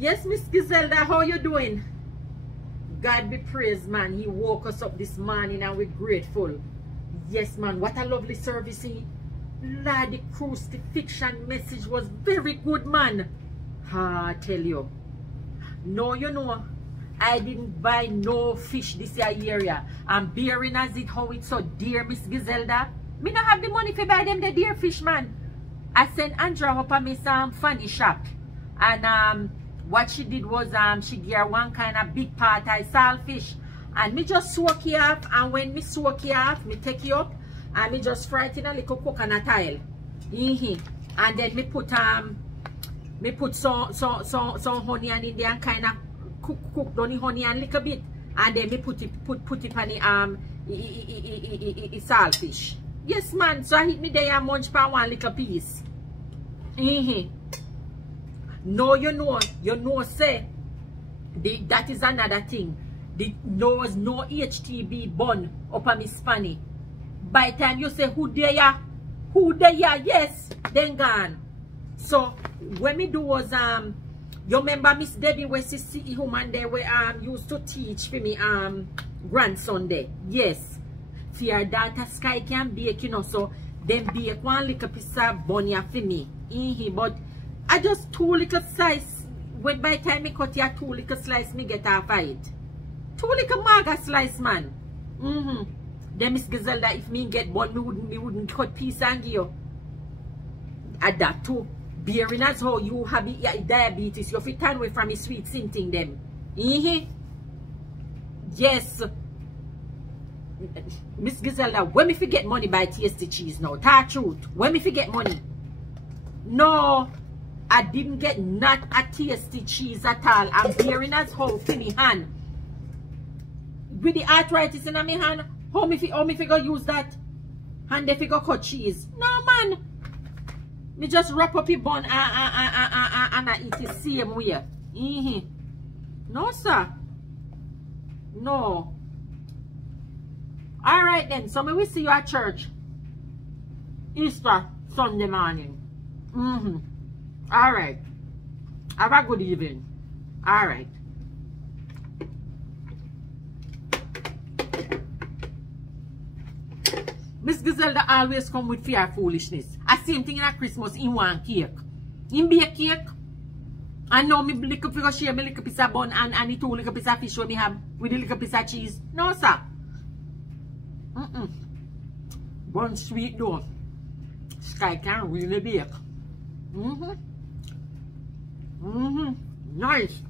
Yes, Miss Giselda, how you doing? God be praised, man. He woke us up this morning and we're grateful. Yes, man. What a lovely service. Lord, the crucifixion message was very good, man. I tell you. No, you know, I didn't buy no fish this year. I'm bearing as it how it's so dear, Miss Giselda. Me not have the money to buy them the dear fish, man. I sent Andra up at Miss Fanny shop. And what she did was she gave her one kind of big part of saltfish. And me just soak it off. And when me soak it off, me take it up and me just fry it in a little coconut oil. And then me put some honey and in there and kind of cook down the honey and little bit. And then me put it on the saltfish. Yes, man. So I hit me there and munch for one little piece. No, you know, say, that is another thing. There was no HTB bun up on Miss Fanny. By the time you say, who they are, yes, then gone. So, when me do was, you remember Miss Debbie was the woman there where used to teach for me grandson there. Yes. For your daughter Sky can bake, you know, so then bake one little piece of bun for me. But I just 2 little slice. When by the time me cut your 2 little slice, me get half of it. 2 little maga slice, man. Then Miss Giselda, if me get bun, me wouldn't cut piece and give you. At that too. Bearing as how you have diabetes, you fit turn away from me sweet sinting them. Yes. Miss Giselda, when me forget money buy tasty cheese now? Tell truth. When me forget money? No, I didn't get not a tasty cheese at all. I'm bearing as how for me hand. With the arthritis in my hand, how me figure use that? And they figure cut cheese. No, man. Me just wrap up your bun and I eat the same way. No, sir. No. Alright then. So we will see you at church. Easter Sunday morning. Alright. Have a good evening. Alright. Miss Giselda always come with fear foolishness. A same thing in a Christmas in one cake. In be a cake. And now me little figure share me little piece of bun and the 2 little piece of fish when me have with the little piece of cheese. No, sir. Bun sweet though. Sky can really bake. Nice.